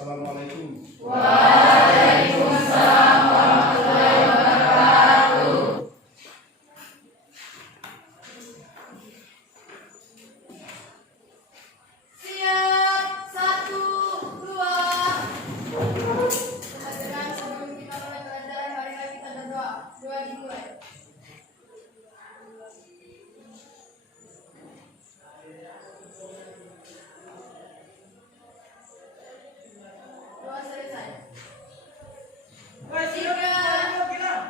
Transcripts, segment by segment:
Assalamualaikum. Waalaikumsalam warahmatullahi wabarakatuh. Siap, 1, 2. Teman-teman, sebelum kita mulai pelajaran, marilah kita berdoa. Doa dimulai. Doa selesai.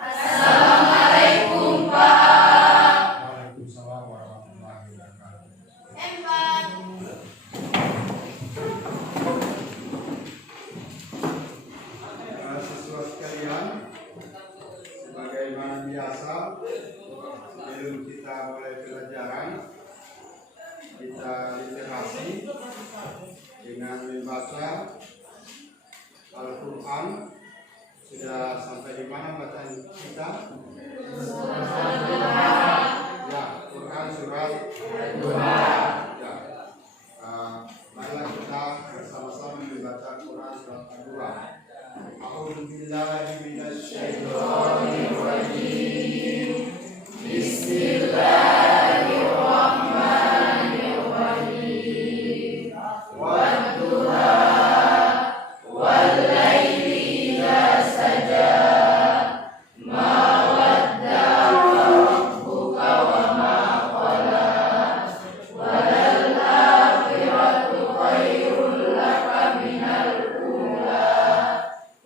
Assalamualaikum Pak. Waalaikumsalam warahmatullahi wabarakatuh. Empat. Siswa sekalian, sebagaimana biasa, sebelum kita mulai pelajaran, kita literasi dengan membaca Al-Quran. Sudah sampai di mana bacaan kita? Ya, Quran surat ya. Marilah kita bersama-sama membaca Quran surat Al-Dua. A'udzu billahi minasy syaithanir rajim. Bismillahirrahmanirrahim. Wadduha wal laili idza saja. Ma wadda'aka rabbuka wa ma qala. Walal akhiratu khairul laka minal ula.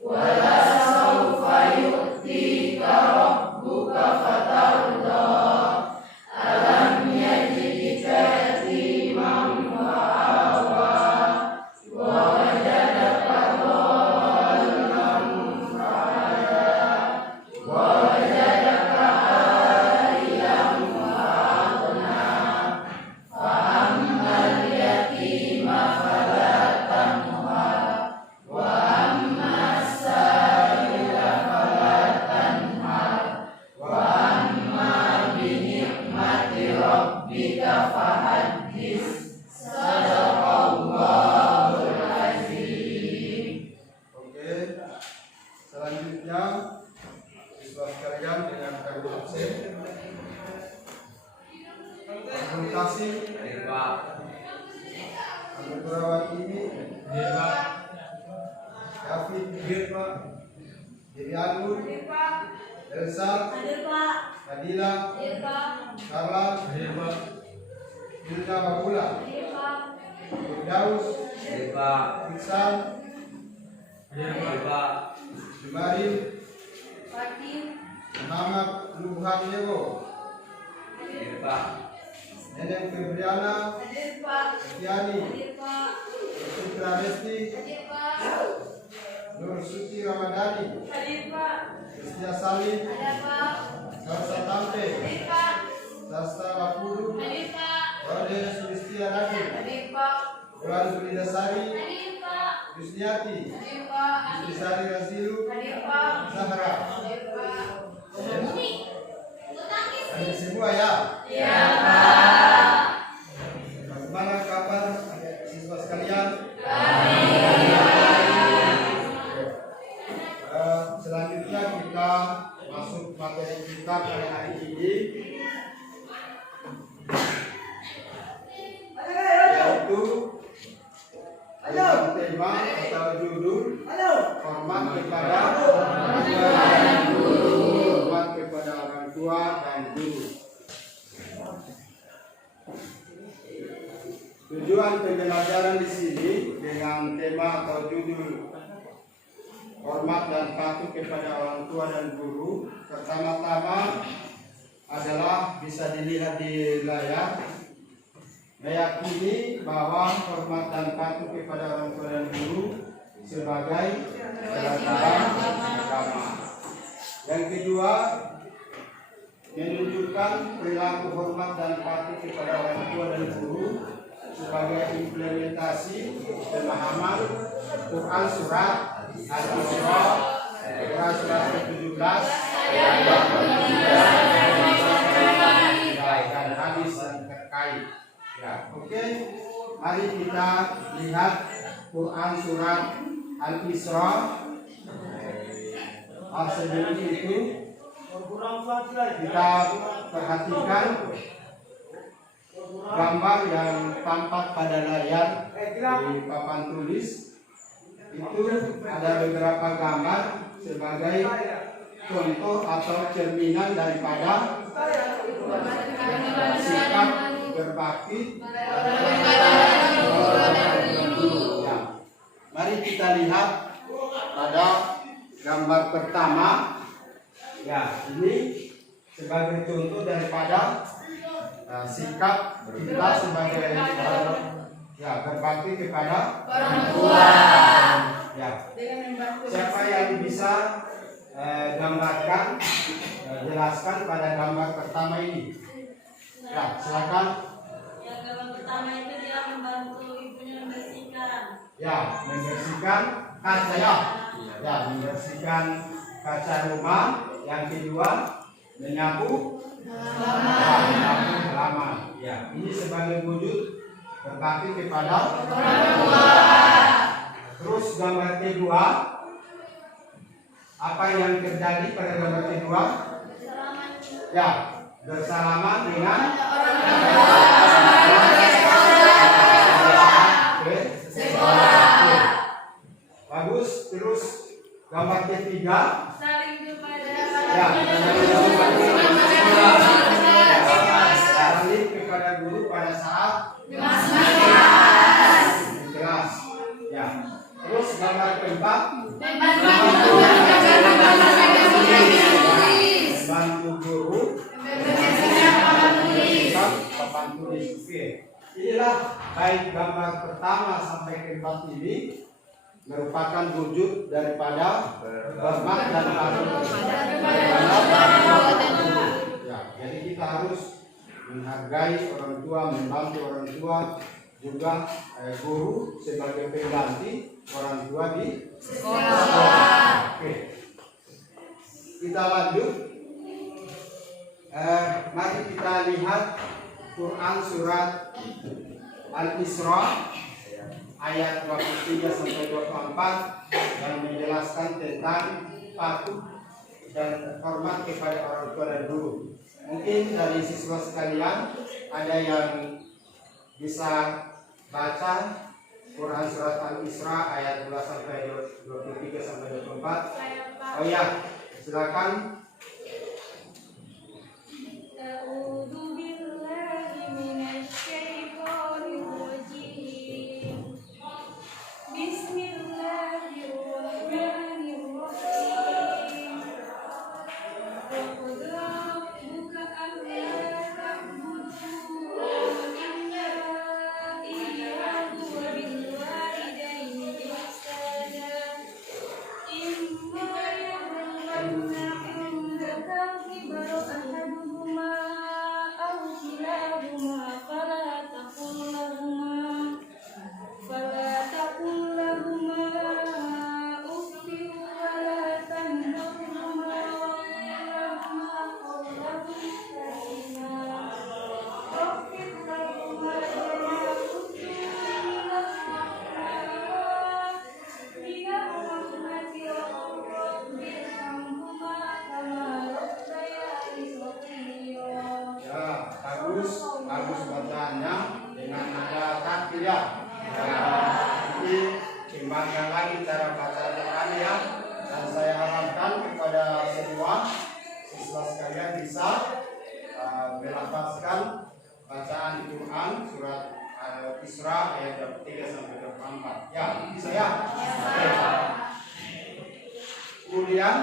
Wala sawfa yu'tika rabbuka fatarda. Alam yajidka yatiman fa'awa. Wa wajadaka dhallan fahada. Wa wajadaka a'ilan fa'aghna. Fa'ammal yatima fala tanhar. Wa ammas sa'ila fala tanhar. Wa amma bi ni'mati rabbika fahaddits. Sadaqallahul azim. Oke. Selanjutnya siswa sekalian dengan kami absen. Terima kasih. Anggota ini David Girma, Dirianur, Elsa, Nadila, Carla, Hilda Babula, Firdaus, Iksan, Jumarin, Muhammad Luhan Lego, Neneng Febriana, Tiani, Putra Resti, Nur Suci Ramadhani, Kristia Salim, Sarsa Tampe, Sasta Wapudu, Rode Sulistia Radi, Bulan Bulidasari, Yusniati, Yusnisari Razilu, Zahra. Ada semua ya? Ya, Pak. Bagaimana kabar siswa sekalian? Selanjutnya kita masuk materi kita pada hari ini, yaitu dengan tema atau judul hormat kepada orang tua dan guru. Hormat kepada orang tua dan guru. Tujuan pembelajaran di sini dengan tema atau judul hormat dan patuh kepada orang tua dan guru, pertama-tama adalah bisa dilihat di layar, meyakini bahwa hormat dan patuh kepada orang tua dan guru sebagai kewajiban agama. Yang kedua, menunjukkan perilaku hormat dan patuh kepada orang tua dan guru sebagai implementasi pemahaman Quran surat Al-Isra surat 17 ayat 23 dan hadis yang terkait. Ya, oke. Mari kita lihat Quran surat Al-Isra sebelum itu kita perhatikan gambar yang tampak pada layar di papan tulis. Itu ada beberapa gambar sebagai contoh atau cerminan daripada sikap berbakti. Ya. Mari kita lihat pada gambar pertama. Ya, ini sebagai contoh daripada sikap kita sebagai berbakti kepada orang tua. Ya. Siapa yang bisa gambarkan, jelaskan pada gambar pertama ini? Ya, silakan. Yang gambar pertama itu dia membantu ibunya membersihkan. Ya, membersihkan kaca ya. Ya, membersihkan kaca rumah. Yang kedua, menyapu halaman. Ya, ini sebagai wujud berbakti kepada orang tua. Terus gambar kedua, apa yang terjadi pada gambar kedua? Ya, bersalaman dengan orang tua. Bagus. Terus gambar ketiga, Saling ya, saling kepada guru pada saat kelas. Ya. Terus gambar keempat, bantu guru papan tulis. Inilah baik gambar pertama sampai keempat ini merupakan wujud daripada hormat dan patuh. Ya, jadi kita harus menghargai orang tua, membantu orang tua, juga guru sebagai pengganti orang tua di sekolah. Oke. Kita lanjut. Mari kita lihat Quran surat Al-Isra ayat 23 sampai 24 yang menjelaskan tentang patuh dan hormat kepada orang tua dan guru. Mungkin dari siswa sekalian ada yang bisa baca Quran surat Al-Isra ayat 2 sampai 23 sampai 24. Oh ya, silakan. Bagus bacaannya dengan nada takbir ya. Jadi kembangkan lagi cara bacanya kalian, dan saya harapkan kepada semua siswa sekalian bisa melafazkan bacaan Quran surat Al-Isra ayat 23 sampai 24. Ya, bisa ya. Kemudian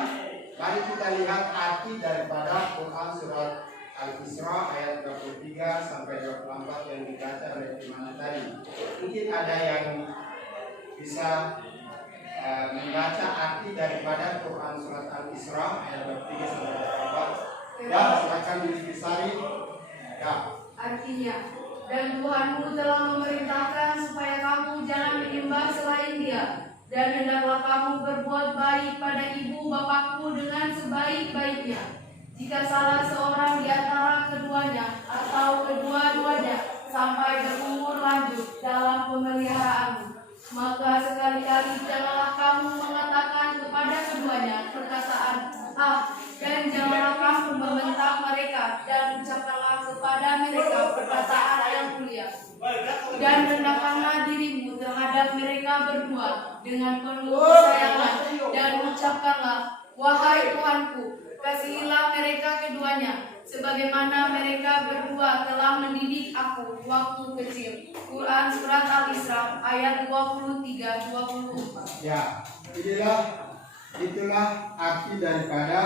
mari kita lihat arti daripada Quran surat Al-Isra ayat 23 sampai 24 yang dibaca oleh Imam tadi. Mungkin ada yang bisa membaca arti daripada Quran surat Al-Isra ayat 23 sampai 24. Ya, silakan Bisari. Ya. Artinya, dan Tuhanmu telah memerintahkan supaya kamu jangan menyembah selain Dia, dan hendaklah kamu berbuat baik pada ibu bapakmu dengan sebaik-baiknya. Jika salah seorang di antara keduanya atau kedua-duanya sampai berumur lanjut dalam pemeliharaanmu, maka sekali-kali janganlah kamu ucapkanlah kepada mereka perkataan yang mulia. Dan rendahkanlah dirimu terhadap mereka berdua dengan penuh kesayangan, dan ucapkanlah, wahai Tuhanku, kasihilah mereka keduanya, sebagaimana mereka berdua telah mendidik aku waktu kecil. Quran Surat Al-Isra ayat 23-24. Ya, itulah arti daripada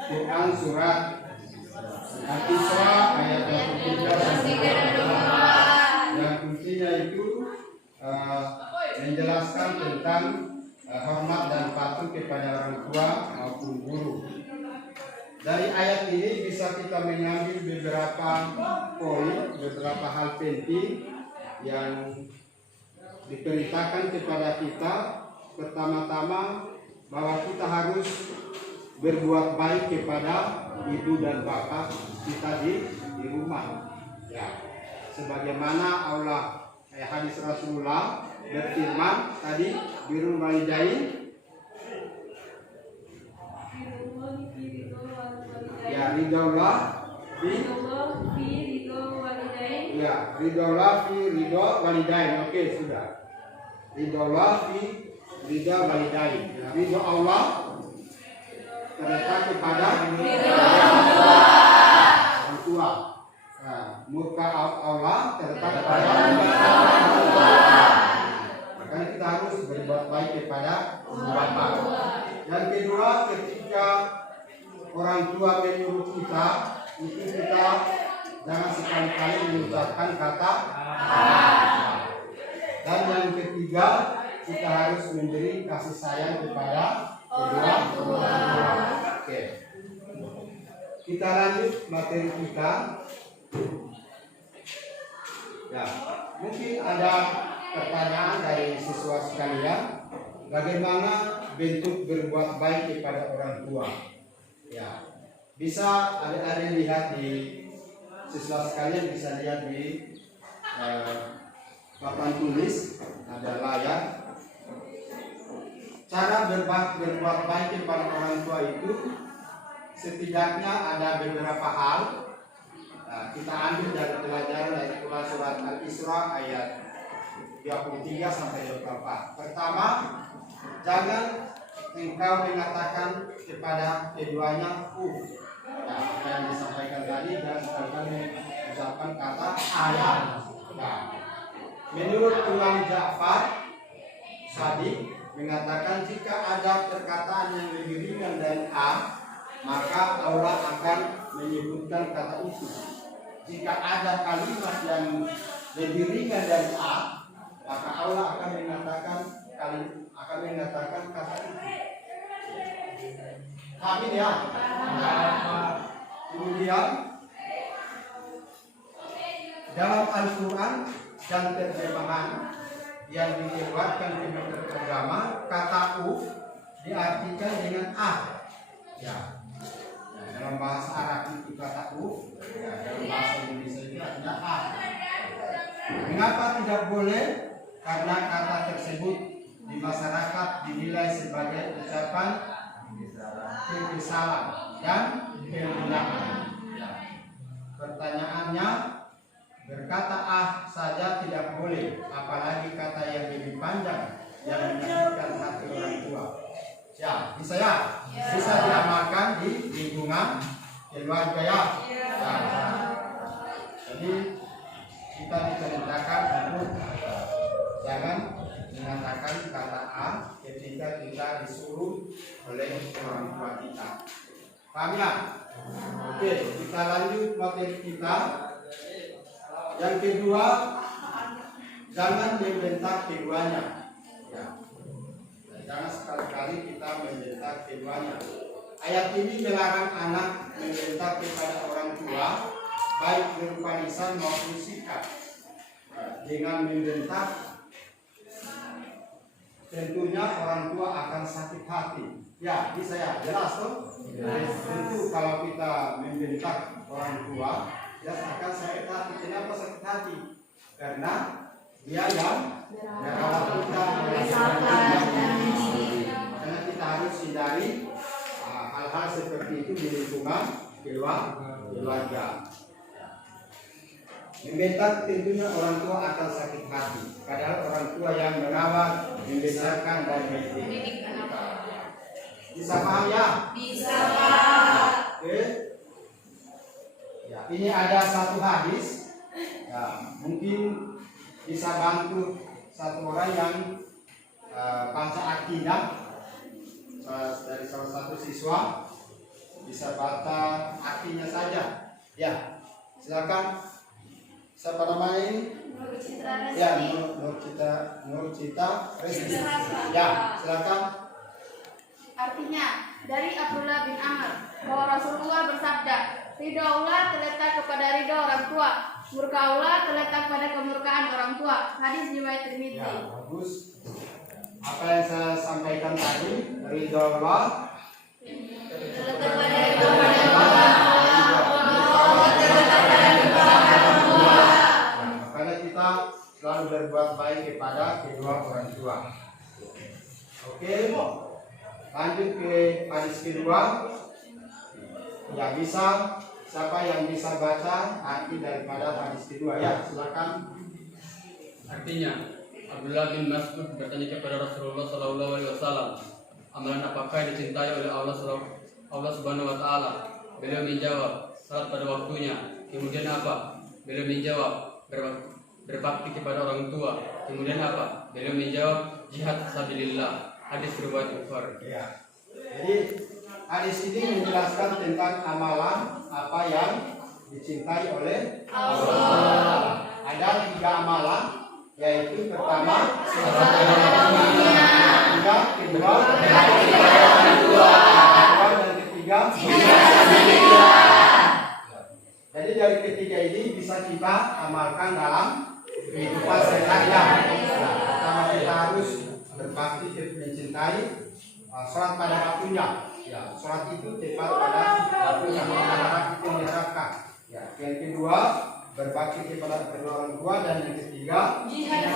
Quran Surat Al-Isra ayat 23. Yang kuncinya itu menjelaskan tentang hormat dan patuh kepada orang tua maupun guru. Dari ayat ini bisa kita mengambil beberapa poin, beberapa hal penting yang diperintahkan kepada kita. Pertama-tama bahwa kita harus berbuat baik kepada ibu dan bapak kita di rumah. Ya, sebagaimana Allah hadis Rasulullah berfirman tadi, birrul walidain, ya ridhoullah fi ridho walidain. Oke, sudah. Ridhoullah fi ridho walidain. Ridho Allah terletak kepada orang tua. Nah, murka Allah terletak kepada orang tua. Makanya kita harus berbuat baik kepada bapak. Yang kedua, ketika orang tua menyuruh kita, itu kita jangan sekali-kali mengucapkan kata dan yang ketiga, kita harus memberi kasih sayang kepada orang tua. Oke. Kita lanjut materi kita. Ya, mungkin ada pertanyaan dari siswa sekalian, bagaimana bentuk berbuat baik kepada orang tua? Ya, bisa ada lihat di siswa sekalian, bisa lihat di papan tulis, ada layar. Cara berbuat baik kepada orang tua itu setidaknya ada beberapa hal. Nah, kita ambil dari pelajaran dari Quran Surat Al-Isra ayat 23 sampai 24. Pertama, jangan engkau mengatakan kepada keduanya Nah, apa yang disampaikan tadi, dan sekalian mengucapkan kata ayah. Nah, menurut Imam Ja'far Shadiq mengatakan jika ada perkataan yang lebih ringan dari maka Allah akan menyebutkan kata itu. Jika ada kalimat yang lebih ringan dari maka Allah akan mengatakan kata itu. Amin ya. Kemudian dalam Al-Quran dan terjemahan yang dikeluarkan Kementerian Agama, kata diartikan dengan ya. Dalam bahasa Arab itu kata ya, dalam bahasa Indonesia itu artinya Mengapa tidak boleh? Karena kata tersebut di masyarakat dinilai sebagai ucapan kekesalan dan kemudahan. Pertanyaannya, berkata saja tidak boleh, apalagi kata yang lebih panjang yang menyakitkan hati orang tua. Ya, bisa ya? Bisa diamalkan di lingkungan keluarga ya. Jadi kita diceritakan untuk jangan mengatakan kata ketika kita disuruh oleh orang tua kita. Paham ya? Oke, kita lanjut materi kita. Yang kedua, jangan membentak keduanya. Ya. Jangan sekali-kali kita membentak keduanya. Ayat ini melarang anak membentak kepada orang tua, baik berupa lisan maupun sikap. Dengan membentak, tentunya orang tua akan sakit hati. Ya, bisa ya, jelas tuh. Tentu kalau kita membentak orang tua, dia akan sakit hati. Kenapa sakit hati? Karena dia yang kalau kita karena kita harus hindari hal-hal seperti itu di lingkungan keluarga. Membentak tentunya orang tua akan sakit hati. Padahal orang tua yang merawat, membesarkan dan mendidik. Bisa paham ya? Bisa, Pak. Oke. Ya, ini ada satu hadis. Ya, mungkin bisa bantu satu orang yang baca akidah dari salah satu siswa, bisa baca artinya saja. Ya, silakan. Siapa namanya ini? Nur Citra Resti. Ya, Nur Citra Resti. Ya, silakan. Artinya, dari Abdullah bin Amr bahwa Rasulullah bersabda, ridho Allah terletak kepada ridho orang tua, murka Allah terletak pada kemurkaan orang tua. Hadis riwayat Tirmidzi. Ya, bagus. Apa yang saya sampaikan tadi, ridho Allah Terletak pada ridho orang tua. Makanya kita selalu berbuat baik kepada kedua orang tua. Oke, lanjut ke hadis kedua. Ya, bisa. Siapa yang bisa baca arti daripada hadis kedua? Ya, silakan. Artinya, Abdullah bin Mas'ud bertanya kepada Rasulullah SAW, amalan apakah yang dicintai oleh Allah Subhanahu Wa Taala? Beliau menjawab, salat pada waktunya. Kemudian apa? Beliau menjawab, berbakti kepada orang tua. Kemudian apa? Beliau menjawab, jihad fisabilillah. Hadis riwayat Bukhari. Ya. Jadi hadis ini menjelaskan tentang amalan apa yang dicintai oleh Allah. Ada 3 amalan, yaitu pertama kedua dan ketiga. Jadi dari ketiga ini bisa kita amalkan dalam kehidupan sehari-hari. Pertama kita harus berbakti mencintai sholat pada waktunya. Ya, sholat itu tepat pada waktunya, karena itu menerapkan. Ya, yang kedua berbakti kepada kedua orang tua, dan yang ketiga Jihad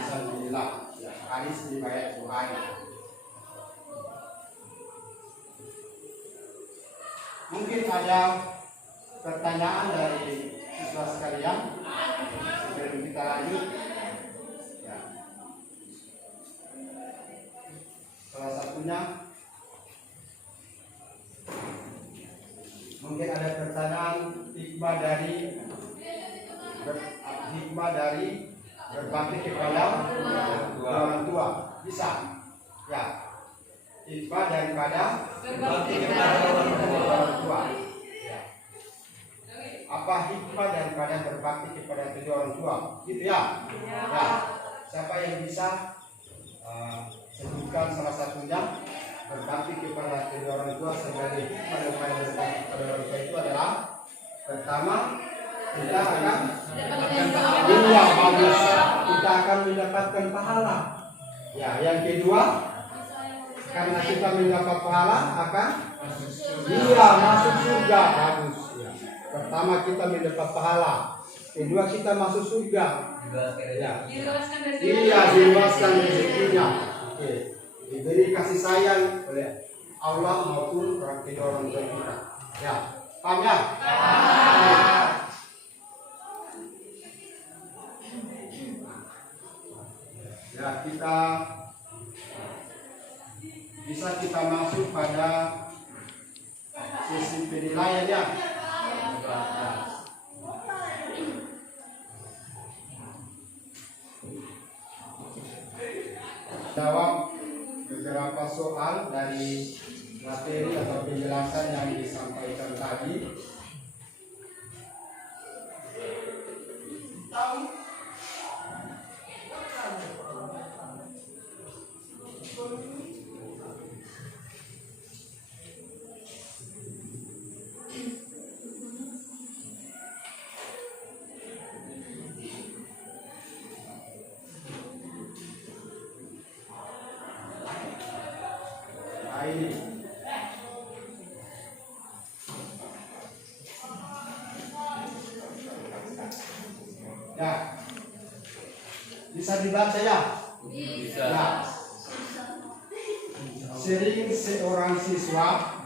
fisabilillah. Ya, hadis riwayat Bukhari. Mungkin ada pertanyaan dari siswa sekalian sebelum kita lanjut. Ya. Salah satunya mungkin ada pertanyaan hikmah dari berbakti kepada orang tua. Bisa? Ya. Hikmah daripada berbakti kepada orang tua. Ya. Apa hikmah daripada berbakti kepada kedua orang tua? Gitu ya? Ya. Siapa yang bisa sebutkan salah satunya? Berbakti kepada kedua orang tua sebagai hikmah daripada berbakti kepada orang tua itu adalah pertama, kita akan bagus, kita akan mendapatkan pahala. Ya, yang kedua, karena kita mendapat pahala akan masuk surga. Bagus. Ya. Pertama kita mendapat pahala, kedua kita masuk surga. Ya. Dibebaskan rezekinya. Oke. Diberi kasih sayang oleh Allah maupun kedua orang tua kita. Ya, paham ya? Ya, kita bisa kita masuk pada sesi penilaian ya. Jawab beberapa soal dari materi atau penjelasan yang disampaikan tadi. Nah, ini ya, bisa dibaca ya? Bisa. Ya. Sering seorang siswa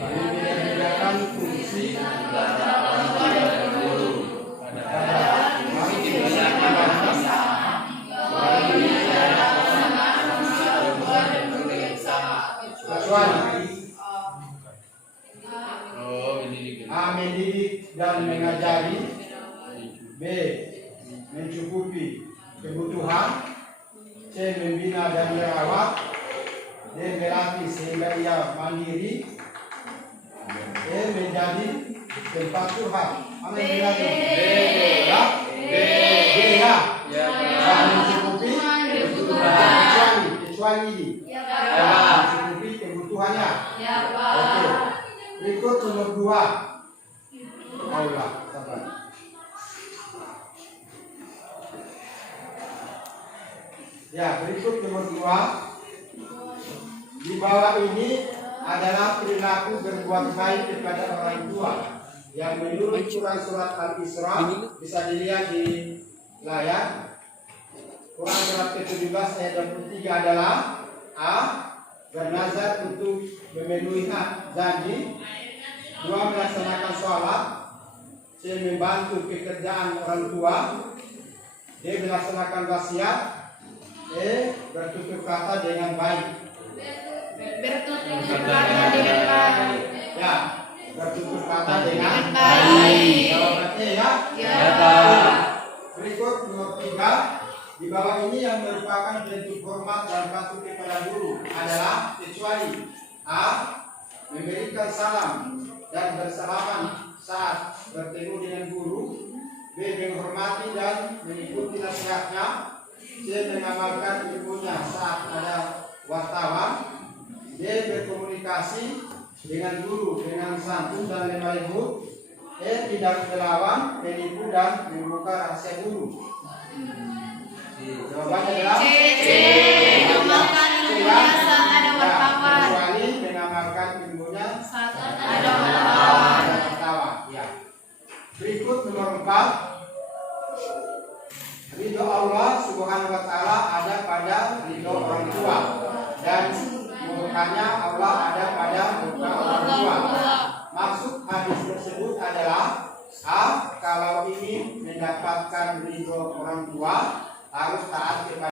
membedakan fungsi antara orang tua dan guru. B. Mencukupi kebutuhan. C. Membina dan merawat. D. Melatih sehingga ia mandiri. E. Menjadi tempat curhat. Mana yang bilang itu? Ya? B ya? Ya. Mencukupi kecuali ini. Ya, Mencukupi kebutuhannya. Ya, Oke. Berikut nomor 2. Aula, sabar. Ya, berikut nomor 2. Di bawah ini adalah perilaku berbuat baik kepada orang tua yang menurut Quran surat Al-Isra, bisa dilihat di layar. Quran surat ke-17 ayat 23 adalah A. Bernazar untuk memenuhi janji. 2. Melaksanakan sholat. C. Membantu pekerjaan orang tua. D. Melaksanakan wasiat. E. Bertutur kata dengan baik. bertutur kata dengan baik. Ya, bertutur kata dengan baik. Jawabannya ya. Ya. Berikut nomor 3. Di bawah ini yang merupakan bentuk hormat dan patuh kepada guru adalah kecuali A. Memberikan salam dan bersalaman saat bertemu dengan guru. B. Menghormati dan mengikuti nasihatnya. C. Mengamalkan ilmunya saat ada wartawan. D. Berkomunikasi dengan guru dengan santun dan lemah lembut. E. Tidak melawan, menipu dan membuka rahasia guru. Jawabannya adalah C. Mengamalkan ilmunya saat ada wartawan. Kecuali mengamalkan ilmunya Saat ada wartawan. Ya. Berikut nomor 4. Ridho Allah Subhanahu wa taala ada pada ridho orang tua dan murkanya Allah ada pada murka orang tua. Maksud hadis tersebut adalah A. Kalau ingin mendapatkan ridho orang tua harus taat kepada